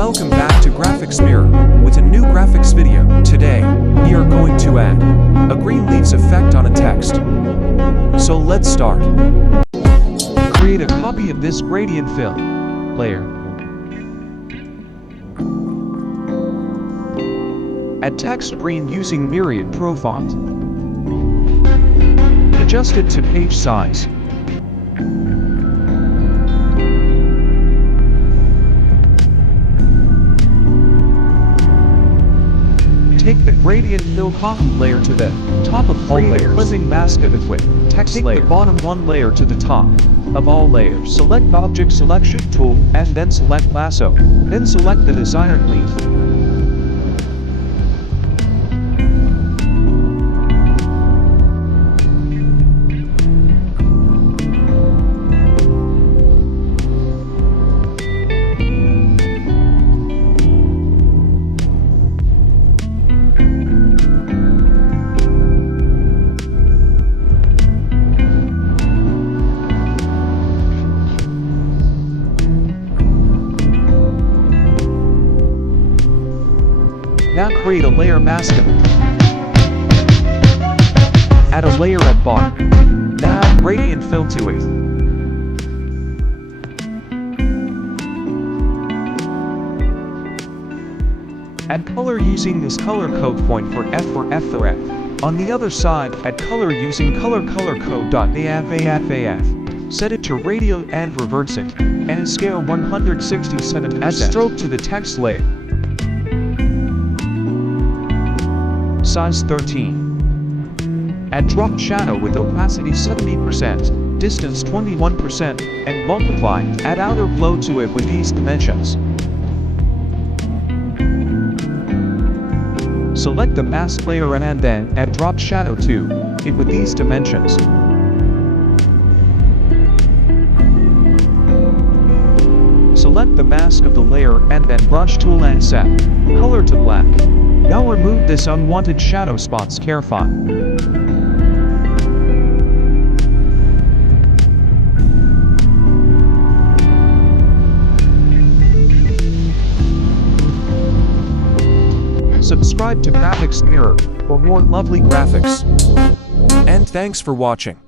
Welcome back to Graphics Mirror with a new graphics video. Today, we are going to add a green leaves effect on a text. So let's start. Create a copy of this gradient fill layer. Add text green using Myriad Pro font. Adjust it to page size. Take the gradient fill copy layer to the top of all layers. Flipping mask of it with text layer. Take the bottom one layer to the top of all layers. Select Object Selection tool and then select Lasso. Then select the desired leaf. Now create a layer mask of it. Add a layer at bottom. Now add gradient fill to it. Add color using this color code point for F for F. On the other side, add color using color code.AF. Set it to radial and reverse it. And scale 167. Add stroke to the text layer. Size 13. Add drop shadow with opacity 70%, distance 21%, and multiply. Add outer glow to it with these dimensions. Select the mask layer and then add drop shadow to it with these dimensions. Select the mask of the layer and then brush tool and set color to black. Now remove this unwanted shadow spots carefully. Subscribe to Graphics Mirror for more lovely graphics. And thanks for watching.